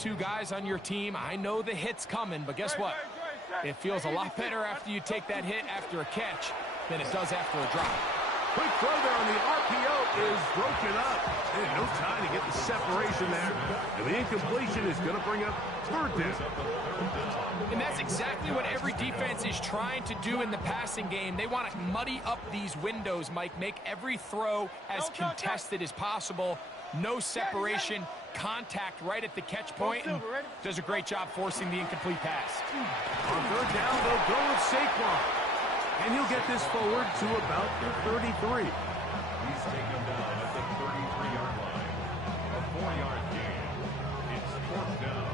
two guys on your team, I know the hit's coming, but guess what? It feels a lot better after you take that hit after a catch than it does after a drop. Quick throw there on the RPO is broken up. And no time to get the separation there. And the incompletion is going to bring up third down. And that's exactly what every defense is trying to do in the passing game. They want to muddy up these windows, Mike, make every throw as contested as possible. No separation, contact right at the catch point, and does a great job forcing the incomplete pass. On third down, they'll go with Saquon. And he'll get this forward to about the 33. He's taken down at the 33-yard line. A 4-yard gain. It's fourth down.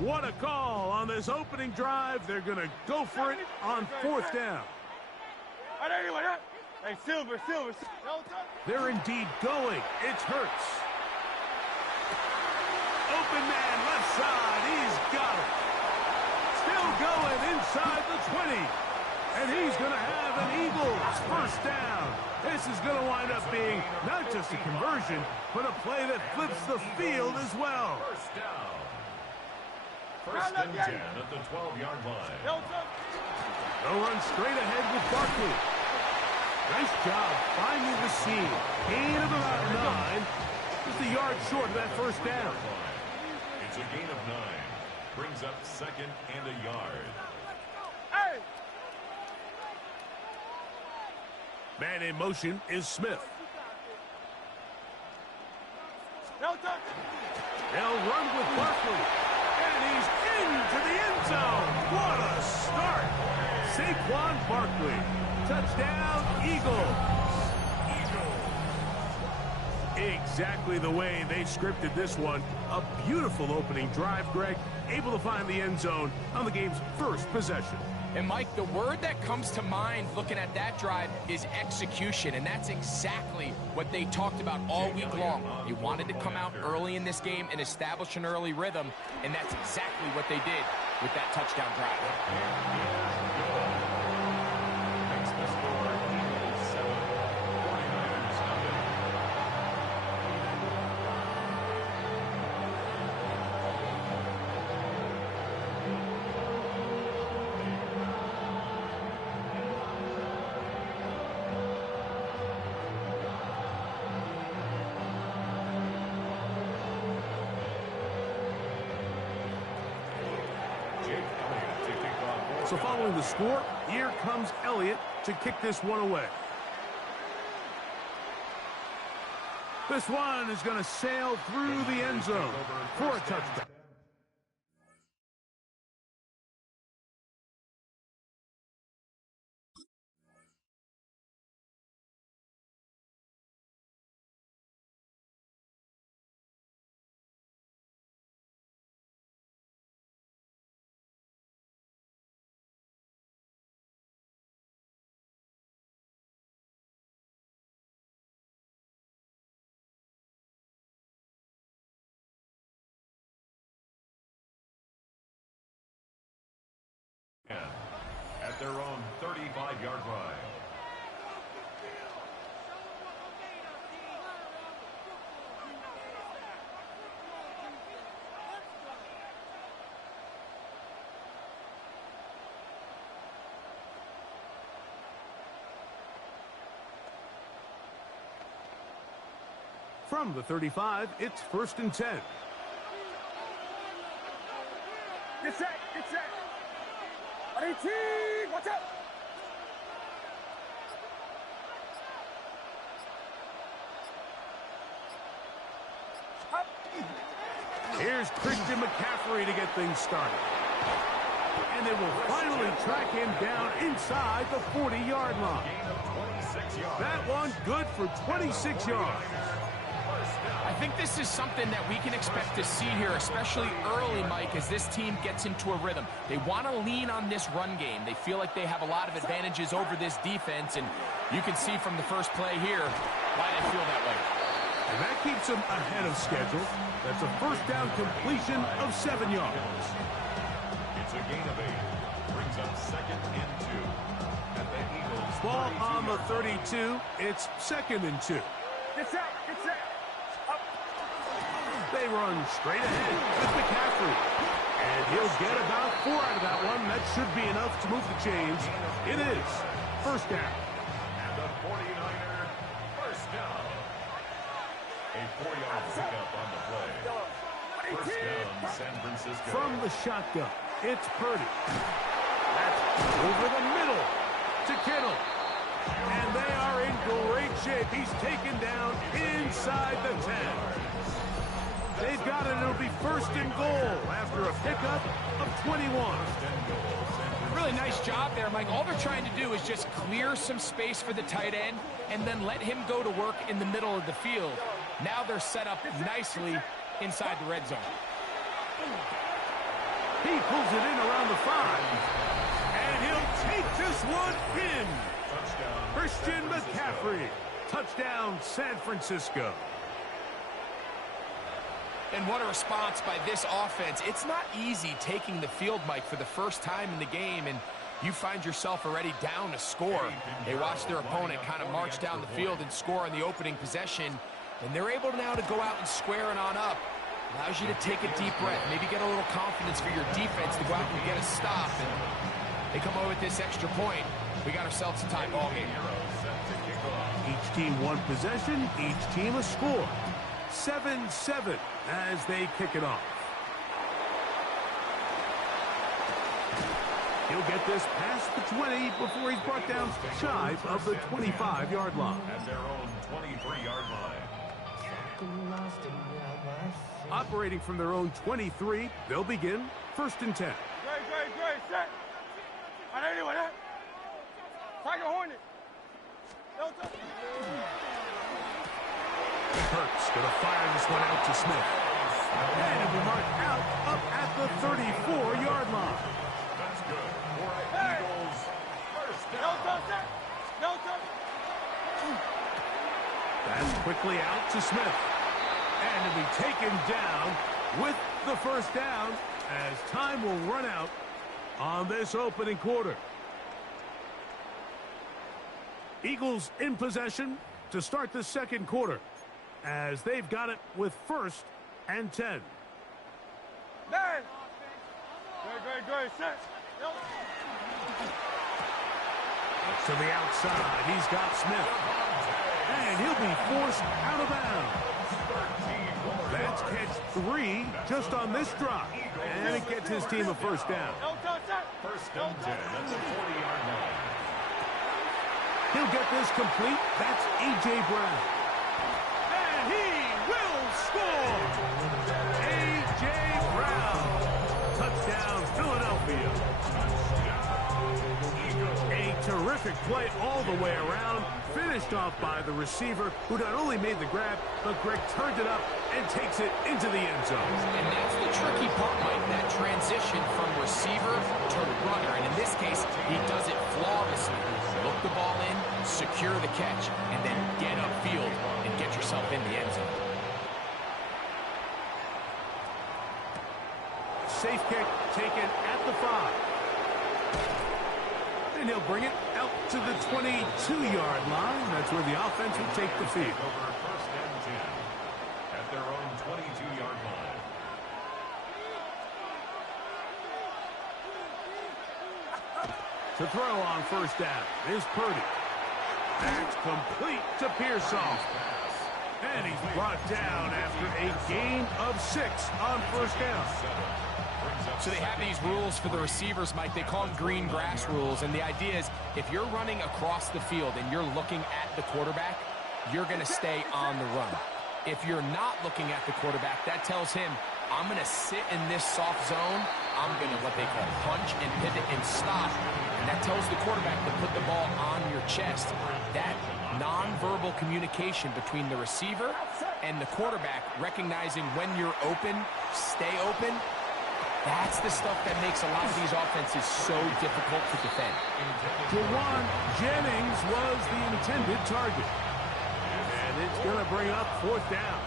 What a call on this opening drive. They're going to go for it on fourth down. Hey, Silver. They're indeed going. It's Hurts. Open man, left side. He's got it. Still going inside the 20. And he's going to have an Eagles first down. This is going to wind up being not just a conversion, but a play that flips the field as well. First down. First and 10 at the 12-yard line. They'll run straight ahead with Barkley. Nice job finding the seam. Gain of about 9. Just a yard short of that first down. It's a gain of 9. Brings up second and a yard. Man in motion is Smith. They'll run with Barkley. And he's into the end zone. What a start. Saquon Barkley. Touchdown, Eagles. Exactly the way they scripted this one. A beautiful opening drive, Greg. Able to find the end zone on the game's first possession. And, Mike, the word that comes to mind looking at that drive is execution, and that's exactly what they talked about all week long. They wanted to come out early in this game and establish an early rhythm, and that's exactly what they did with that touchdown drive. Makes the score Eagles 7, 49ers nothing. So following the score, here comes Elliott to kick this one away. This one is going to sail through the end zone for a touchdown. At their own 35-yard line. From the 35, it's first and 10. Get set. 18, watch out. Here's Christian McCaffrey to get things started. And they will finally track him down inside the 40-yard line. Gain of 26 yards. That one good for 26 yards. I think this is something that we can expect to see here, especially early, Mike, as this team gets into a rhythm. They want to lean on this run game. They feel like they have a lot of advantages over this defense, and you can see from the first play here why they feel that way. And that keeps him ahead of schedule. That's a first down completion of 7 yards. It's a gain of 8. Brings up 2nd and 2. At the Eagles. Ball on the 32. It's 2nd and 2. Get set. Get set. Up. They run straight ahead with McCaffrey. And he'll get about 4 out of that one. That should be enough to move the chains. It is first down. And the 49er first down. A 4-yard pickup on the play. First down, San Francisco. From the shotgun, it's Purdy. That's over the middle to Kittle. And they are in great shape. He's taken down inside the 10. They've got it. It'll be first and goal after a pickup of 21. Really nice job there, Mike. All they're trying to do is just clear some space for the tight end and then let him go to work in the middle of the field. Now they're set up nicely inside the red zone. He pulls it in around the 5. And he'll take this one in. Christian McCaffrey. Touchdown, San Francisco. And what a response by this offense. It's not easy taking the field, Mike, for the first time in the game, and you find yourself already down a score. They watch their opponent kind of march down the field and score on the opening possession, and they're able now to go out and square it on up. Allows you to take a deep breath, maybe get a little confidence for your defense to go out and get a stop, and they come away with this extra point. We got ourselves a tie ball game. Each team one possession, each team a score. 7-7 as they kick it off. He'll get this past the 20 before he's brought down shy of the 25-yard line. At their own 23-yard line. Operating from their own 23, they'll begin first and 10. Great, set. On anyone, eh? Tiger Hornet. Hurts gonna fire this one out to Smith. And it'll be marked out up at the 34-yard line. That's good. For Eagles. First down. No touch. That's quickly out to Smith. And it'll be taken down with the first down as time will run out on this opening quarter. Eagles in possession to start the second quarter as they've got it with first and 10. Man. Great, set. To the outside, he's got Smith. And he'll be forced out of bounds. That's catch 3 just on this drive. And it gets his team a first down. First and 10 at the 40-yard line. He'll get this complete. That's A.J. Brown. And he will score! A.J. Brown. Touchdown, Philadelphia. A terrific play all the way around. Finished off by the receiver, who not only made the grab, but Greg turned it up and takes it into the end zone. And that's the tricky part, Mike, that transition from receiver to runner. And in this case, he does it flawlessly. Look the ball in, secure the catch, and then get upfield and get yourself in the end zone. Safe kick taken at the 5. And he'll bring it out to the 22-yard line. That's where the offense will take the field. Over first and 10 at their own 22-yard line. To throw on first down is Purdy. That's complete to Pearsall. And he's brought down after a gain of 6 on first down. So they have these rules for the receivers, Mike. They call them green grass rules. And the idea is if you're running across the field and you're looking at the quarterback, you're going to stay on the run. If you're not looking at the quarterback, that tells him, I'm going to sit in this soft zone. I'm going to what they call punch and pivot and stop. And that tells the quarterback to put the ball on your chest. That nonverbal communication between the receiver and the quarterback, recognizing when you're open, stay open, that's the stuff that makes a lot of these offenses so difficult to defend. Jawan Jennings was the intended target. And it's going to bring up fourth down.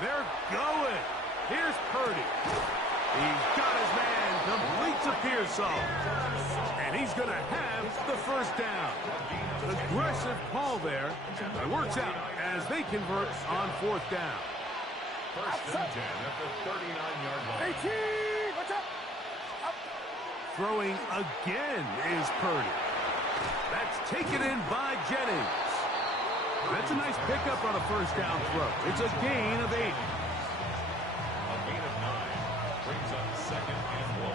They're going. Here's Purdy. He's got his man, complete to Pearsall. And he's going to have the first down. Aggressive call there. It works out as they convert on fourth down. First and 10 at the 39-yard line. 18! What's up? Throwing again is Purdy. That's taken in by Jennings. That's a nice pickup on a first down throw. It's a gain of 8. A gain of 9 brings up second and 1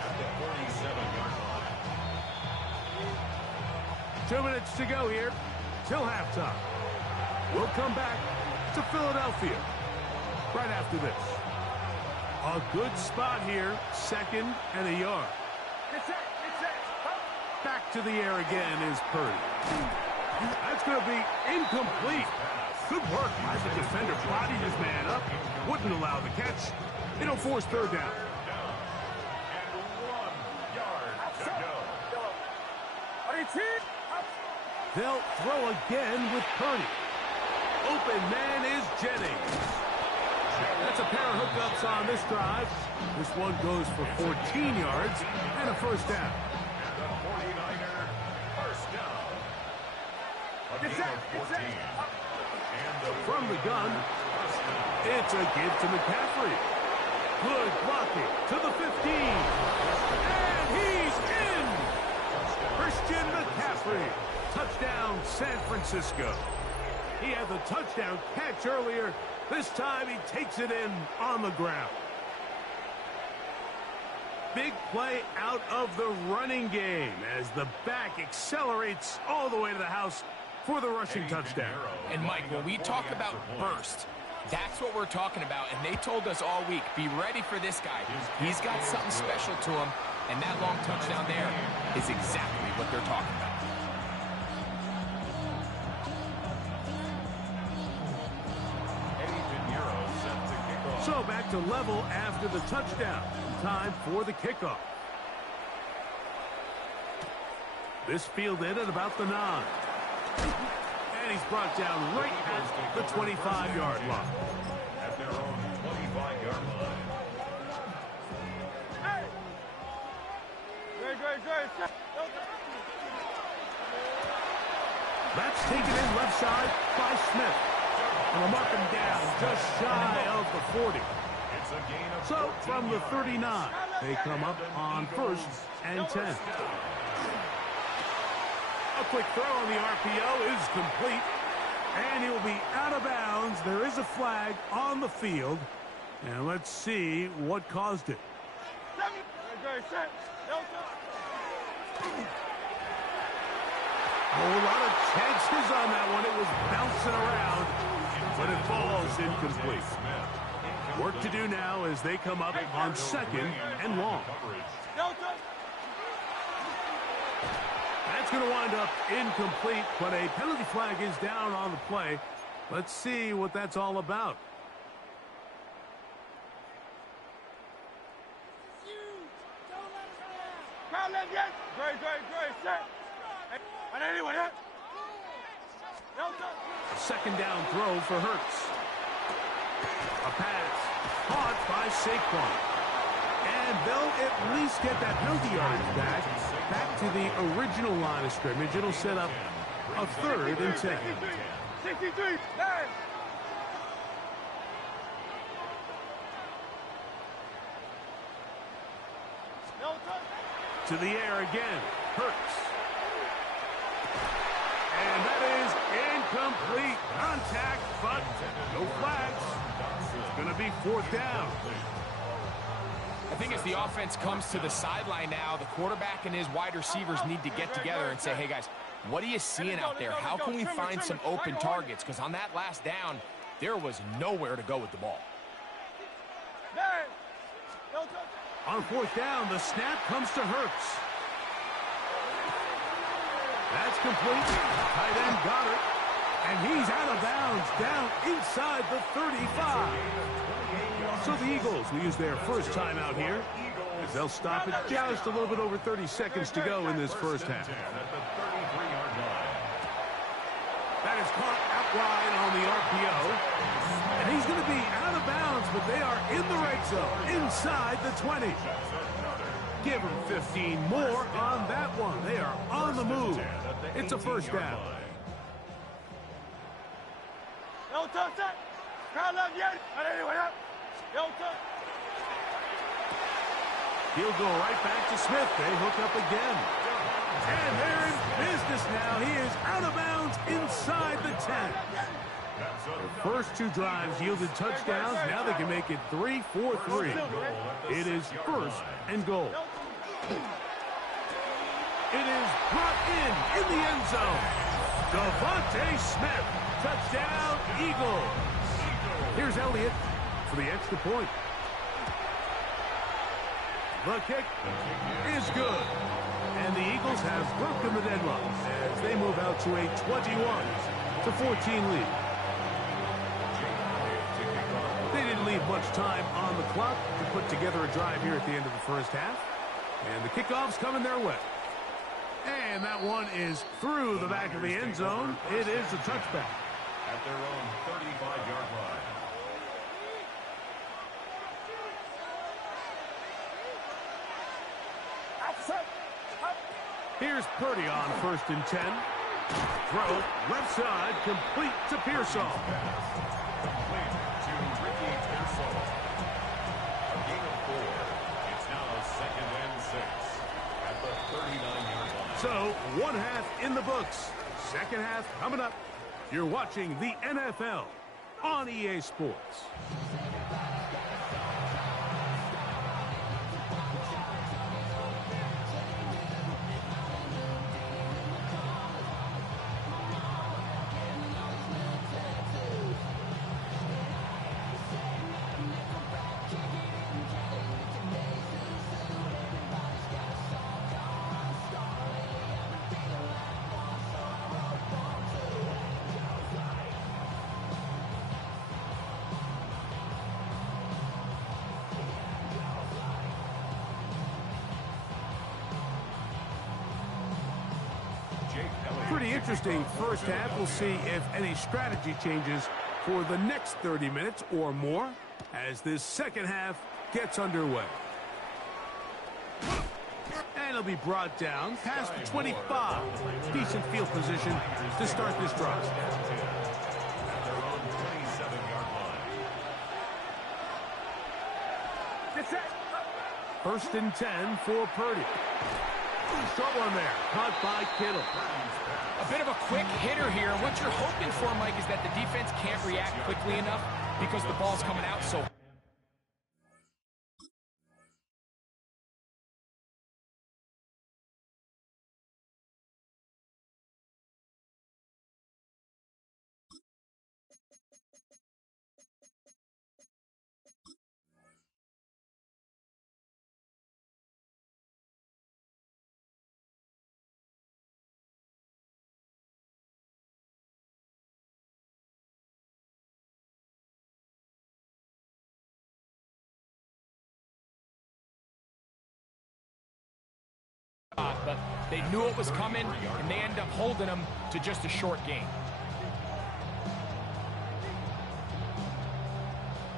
at the 47-yard line. 2 minutes to go here till halftime. We'll come back to Philadelphia right after this. A good spot here, second and a yard. Back to the air again is Purdy. That's going to be incomplete. Good work as the defender bodied his man up. Wouldn't allow the catch. It'll force third down. And 1 yard to go. They'll throw again with Purdy. Open man is Jennings. That's a pair of hookups on this drive. This one goes for 14 yards and a first down. And the 49er first down. A gain of 14. And From the gun, it's a give to McCaffrey. Good blocking to the 15. And he's in! Christian McCaffrey. Touchdown, San Francisco. He had the touchdown catch earlier. This time he takes it in on the ground. Big play out of the running game as the back accelerates all the way to the house for the rushing touchdown. And Mike, when we talk about burst, that's what we're talking about. And they told us all week, be ready for this guy. He's got something special to him. And that long touchdown there is exactly what they're talking about. So back to level after the touchdown. Time for the kickoff. This fielded at about the 9. And he's brought down right at the 25-yard line. At their own 25-yard line. Hey! Great. That's taken in left side by Smith. And they'll mark him down just shy of the 40. It's a gain of So from the 39, they come up on first and 10. A quick throw on the RPO is complete. And he will be out of bounds. There is a flag on the field. And let's see what caused it. A whole lot of chances on that one. It was bouncing around, but it falls incomplete. Work to do now as they come up on second and long. That's going to wind up incomplete, but a penalty flag is down on the play. Let's see what that's all about. Great. Set. And anyone hit? A second down throw for Hurts. A pass caught by Saquon. And they'll at least get that penalty yardage back to the original line of scrimmage. It'll set up a 3rd and 10. 63, 9. To the air again. Hurts. And that is incomplete. Contact, but no flags. It's going to be 4th down. I think as the offense comes to the sideline now, the quarterback and his wide receivers need to get together and say, hey, guys, what are you seeing out there? How can we find some open targets? Because on that last down, there was nowhere to go with the ball. On 4th down, the snap comes to Hurts. That's complete. Tight end got it. And he's out of bounds down inside the 35. So the Eagles will use their first timeout here as as they'll stop it just a little bit over 30 seconds to go in this first half. At the 33-yard line. That is caught out wide on the RPO. And he's going to be out of bounds, but they are in the red zone, inside the 20. Give them 15 more on that one. They are on the move. It's a first down. He'll go right back to Smith. They hook up again. And they're in business now. He is out of bounds inside the 10. The first two drives yielded touchdowns. Now they can make it 3-4-3. It is first and goal. It is brought in the end zone. Devontae Smith. Touchdown, Eagles. Here's Elliott for the extra point. The kick is good. And the Eagles have broken the deadlock as they move out to a 21-14 lead. They didn't leave much time on the clock to put together a drive here at the end of the first half. And the kickoff's coming their way. And that one is through the back of the end zone. It is a touchback. At their own 35-yard line. Here's Purdy on 1st and 10. Throw left side, complete to Pearsall. Complete to Ricky Pearsall. A gain of 4. It's now 2nd and 6 at the 39-yard line. So, one half in the books. Second half coming up. You're watching the NFL on EA Sports. Pretty interesting first half. We'll see if any strategy changes for the next 30 minutes or more as this second half gets underway. And it'll be brought down past the 25. Decent field position to start this drive. At their own 27-yard line. 1st and 10 for Purdy. Short one there, caught by Kittle. A bit of a quick hitter here. What you're hoping for, Mike, is that the defense can't react quickly enough because the ball's coming out so. But they knew it was coming, and they end up holding them to just a short gain.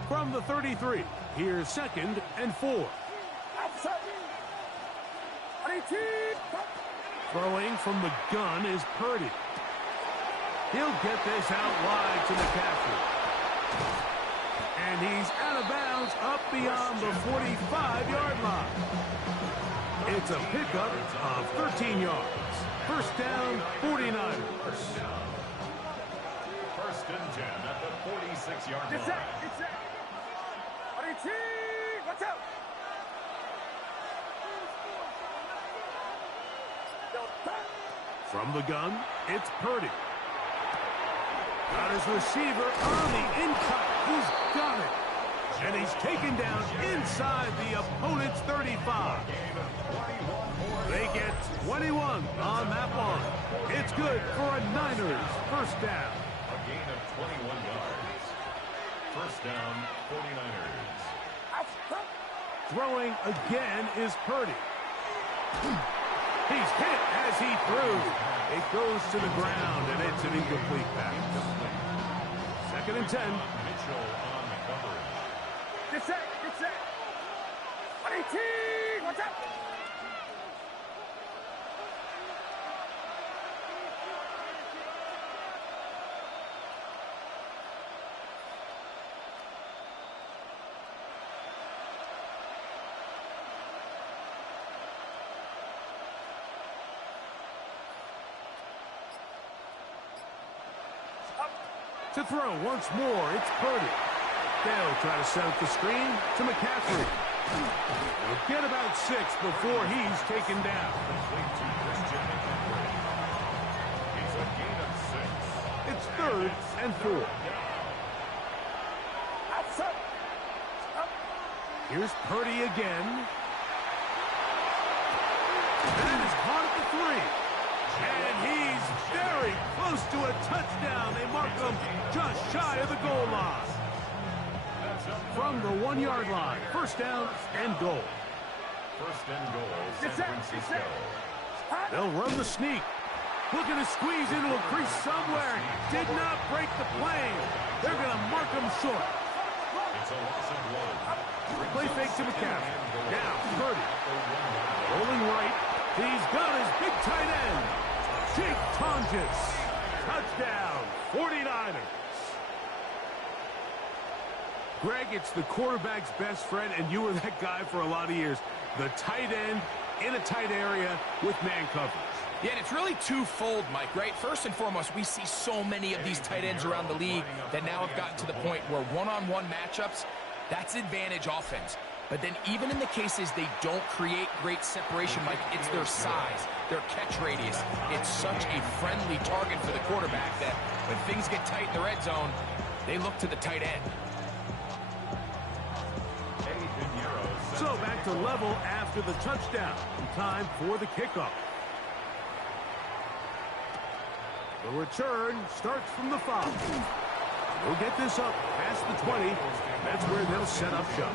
From the 33, here's 2nd and 4. Throwing from the gun is Purdy. He'll get this out wide to McCaffrey. And he's out of bounds up beyond the 45-yard line. It's a pickup of 13 yards. First down, 49ers. 1st and 10 at the 46-yard line. Watch out! From the gun, it's Purdy. Got his receiver on the in-cut. He's got it. And he's taken down inside the opponent's 35. They get 21 on that one. It's good for a Niners first down. A gain of 21 yards. First down, 49ers. Throwing again is Purdy. He's hit as he threw. It goes to the ground, and it's an incomplete pass. 2nd and 10. Mitchell on the coverage. Get set. Get set. 118. Watch out. To throw once more, it's Purdy. They'll try to set up the screen to McCaffrey. He'll get about 6 before he's taken down. Complete to Christian McCaffrey. It's a gain of 6. It's 3rd and 4. Outside. Here's Purdy again. That is caught at the 3. And he's very close to a touchdown. They mark him just shy of the goal line. From the 1-yard line, 1st down and goal. 1st and goal, San Francisco. They'll run the sneak. Looking to squeeze into a crease somewhere. Did not break the plane. They're going to mark him short. It's a loss of 1. Play fake to McCaffrey. Now, Purdy. Rolling right. He's got his big tight end. Jake Tonjes. Touchdown, 49ers. Greg, it's the quarterback's best friend, and you were that guy for a lot of years. The tight end in a tight area with man coverage. Yeah, and it's really twofold, Mike, right? First and foremost, we see so many of these tight ends around the league that now have gotten to the point where one-on-one matchups, that's advantage offense. But then even in the cases they don't create great separation, Mike, it's their size, their catch radius. It's such a friendly target for the quarterback that when things get tight in the red zone, they look to the tight end. So back to level after the touchdown. Time for the kickoff. The return starts from the 5. They'll get this up past the 20. That's where they'll set up shop.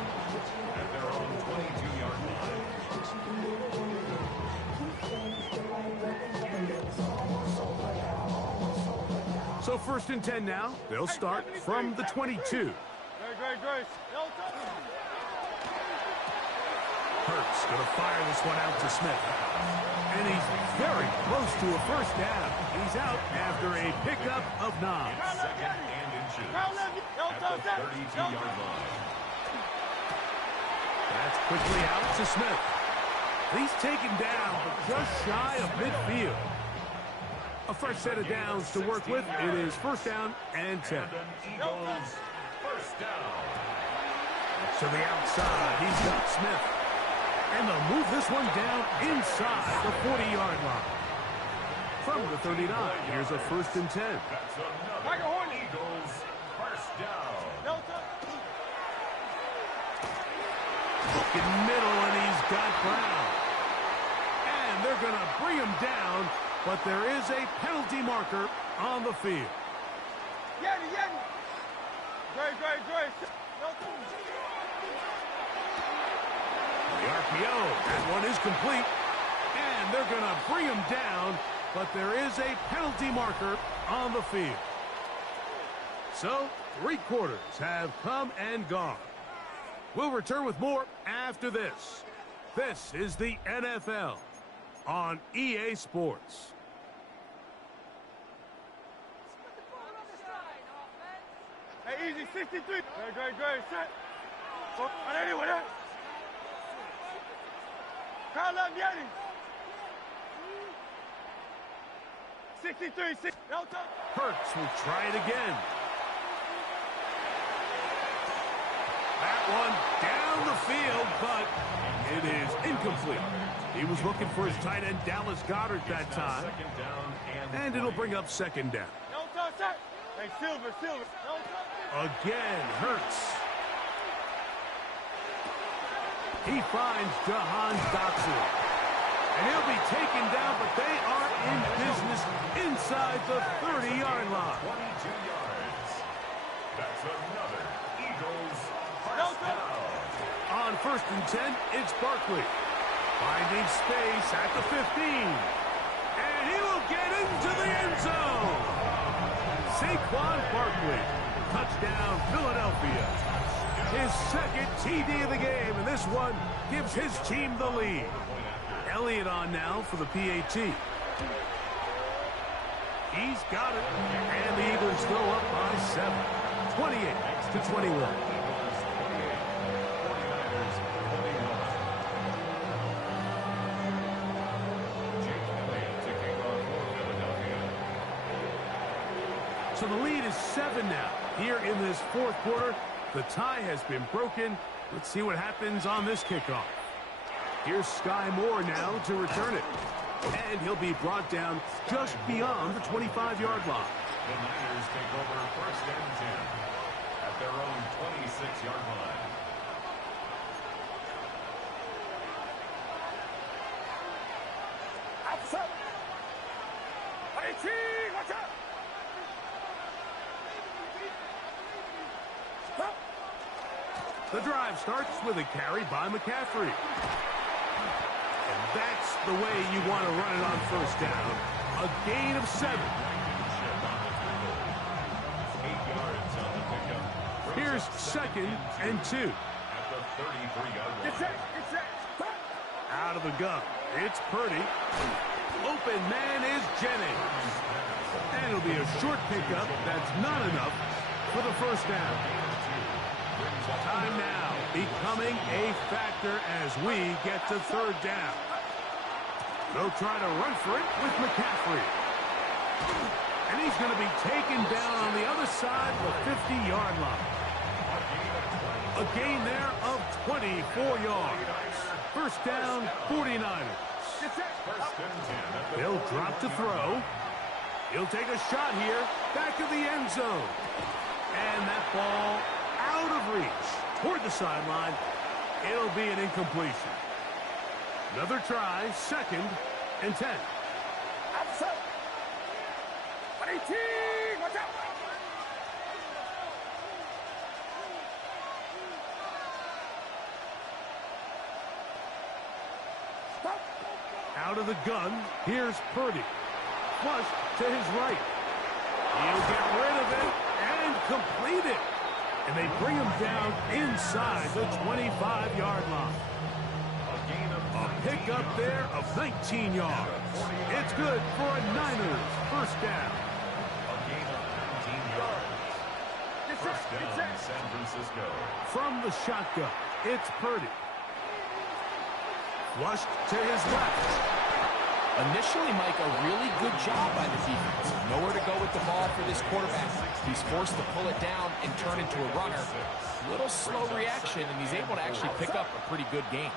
At their own 22-yard line. So 1st and 10 now. They'll start from the 22. Great. Hurts going to fire this one out to Smith. And he's very close to a 1st down. He's out after a pickup of 9. 2nd and inches. At the 32-yard line. That's quickly out to Smith. He's taken down, but just shy of midfield. A fresh set of downs to work with. It is 1st down and 10. Eagles, 1st down. To the outside, he's got Smith. And they'll move this one down inside the 40-yard line. From the 39, here's a 1st and 10. That's another Eagles, 1st down. Looking middle, and he's got Brown. And they're going to bring him down, but there is a penalty marker on the field. Great. The RPO, that one is complete. And they're going to bring him down, but there is a penalty marker on the field. So, 3 quarters have come and gone. We'll return with more after this. This is the NFL on EA Sports. Hey, easy, 63. Great. Set. Anyway, that. Carla Miani. 63, 6. Hurts will try it again. That one down the field, but it is incomplete. He was looking for his tight end, Dallas Goedert, that time. And it'll bring up 2nd down. Hey, Silver. Again, Hurts. He finds Jahan Dotson. And he'll be taken down, but they are in business inside the 30-yard line. 22 yards. That's another Eagles 1st down. On 1st and 10, it's Barkley. Finding space at the 15. And he will get into the end zone. Saquon Barkley. Touchdown, Philadelphia. His second TD of the game, and this one gives his team the lead. Elliott on now for the PAT. He's got it. And the Eagles go up by 7. 28-21. So the lead is 7 now. Here in this fourth quarter, the tie has been broken. Let's see what happens on this kickoff. Here's Sky Moore now to return it. And he'll be brought down just beyond the 25-yard line. The Niners take over 1st and 10 at their own 26-yard line. Outside. Watch out. The drive starts with a carry by McCaffrey. And that's the way you want to run it on 1st down. A gain of 7. Here's 2nd and 2. At the 33-yard line. Get set. Out of the gun. It's Purdy. Open man is Jennings. And it'll be a short pickup. That's not enough for the 1st down. Time now becoming a factor as we get to 3rd down. They'll try to run for it with McCaffrey. And he's going to be taken down on the other side of the 50-yard line. A gain there of 24 yards. 1st down, 49ers. They'll drop to throw. He'll take a shot here, back of the end zone. And that ball out of reach toward the sideline. It'll be an incompletion. Another try, 2nd and 10. Outside. 18. Watch out. Out of the gun, here's Purdy. Flushed to his right. He'll get rid of it and complete it. And they bring him down inside the 25-yard line. A pickup there of 19 yards. It's good for a Niners 1st down. A gain of 19 yards. 1st down, San Francisco. From the shotgun, it's Purdy. Flushed to his left. Initially, Mike, a really good job by the defense. Nowhere to go with the ball for this quarterback. He's forced to pull it down and turn into a runner. Little slow reaction, and he's able to actually pick up a pretty good game.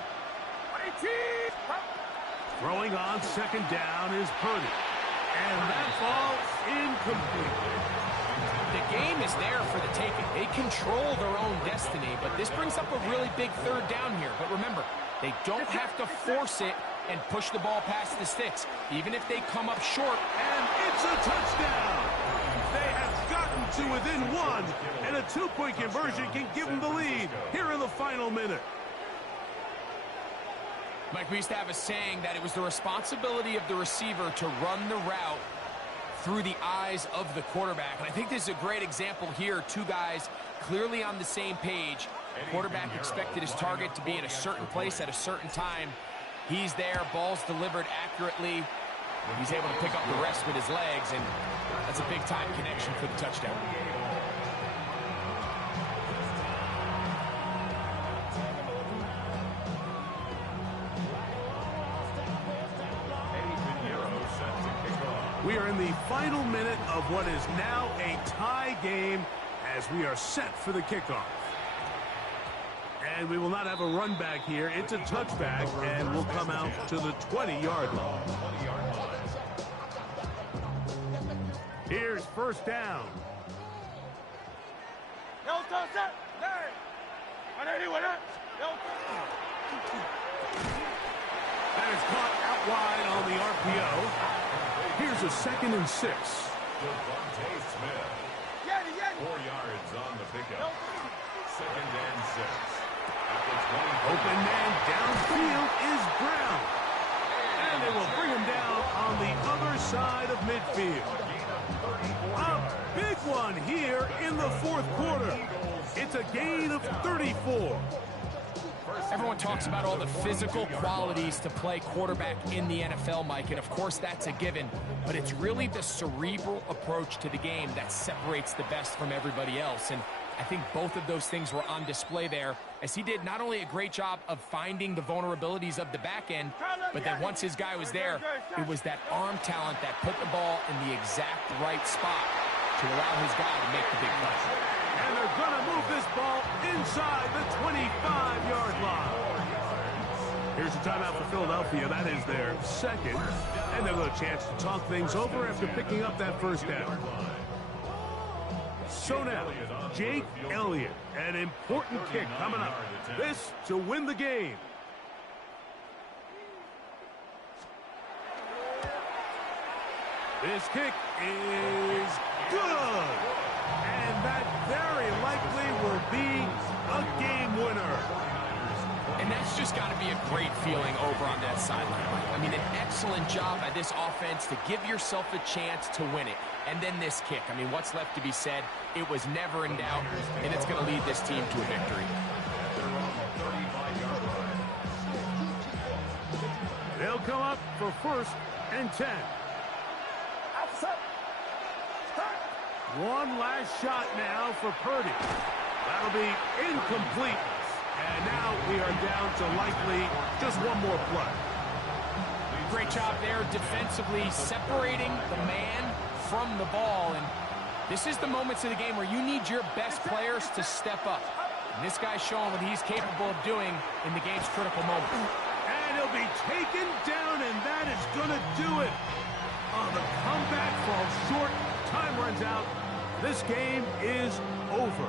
Throwing on 2nd down is Purdy. And that ball incomplete. The game is there for the taking. They control their own destiny, but this brings up a really big 3rd down here. But remember, they don't have to force it and push the ball past the sticks, even if they come up short. And it's a touchdown. They have gotten to within 1, and a 2-point conversion can give them the lead here in the final minute. Mike, we used to have a saying that it was the responsibility of the receiver to run the route through the eyes of the quarterback. And I think this is a great example here. 2 guys clearly on the same page. The quarterback expected his target to be in a certain place at a certain time. He's there, ball's delivered accurately. He's able to pick up the rest with his legs, and that's a big-time connection for the touchdown. We are in the final minute of what is now a tie game as we are set for the kickoff. And we will not have a run back here. It's a touchback, and we'll come out to the 20-yard line. Here's 1st down. That is caught out wide on the RPO. Here's a 2nd and 6. Devontae Smith. 4 yards on the pickup. 2nd and 6. Open man downfield is Brown. And they will bring him down on the other side of midfield. A big one here in the fourth quarter. It's a gain of 34. Everyone talks about all the physical qualities to play quarterback in the NFL, Mike, and of course that's a given, but it's really the cerebral approach to the game that separates the best from everybody else, and I think both of those things were on display there, as he did not only a great job of finding the vulnerabilities of the back end, but then once his guy was there, it was that arm talent that put the ball in the exact right spot to allow his guy to make the big play. And they're going to move this ball inside the 25-yard line. Here's a timeout for Philadelphia. That is their second. And they'll have a chance to talk things over after picking up that first down. So now, Jake Elliott, an important kick coming up. This to win the game. This kick is good. And that very likely will be a game winner. And that's just got to be a great feeling over on that sideline. I mean, an excellent job by this offense to give yourself a chance to win it. And then this kick. I mean, what's left to be said? It was never in doubt, and it's going to lead this team to a victory. They'll come up for 1st and 10. One last shot now for Purdy. That'll be incomplete. And now we are down to likely just one more play. Great job there defensively, separating the man from the ball. And this is the moments of the game where you need your best players to step up. And this guy's showing what he's capable of doing in the game's critical moments. And he'll be taken down, and that is going to do it. Oh, the comeback falls short. Time runs out. This game is over.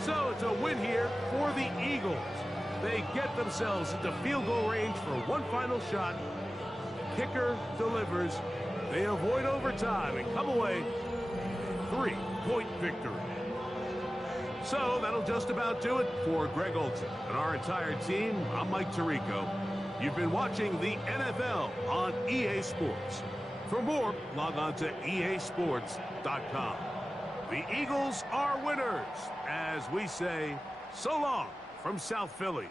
So it's a win here for the Eagles. They get themselves into field goal range for one final shot. Kicker delivers. They avoid overtime and come away 3-point victory. So that'll just about do it for Greg Olsen and our entire team. I'm Mike Tirico. You've been watching the NFL on EA Sports. For more, log on to easports.com. The Eagles are winners, as we say, so long from South Philly.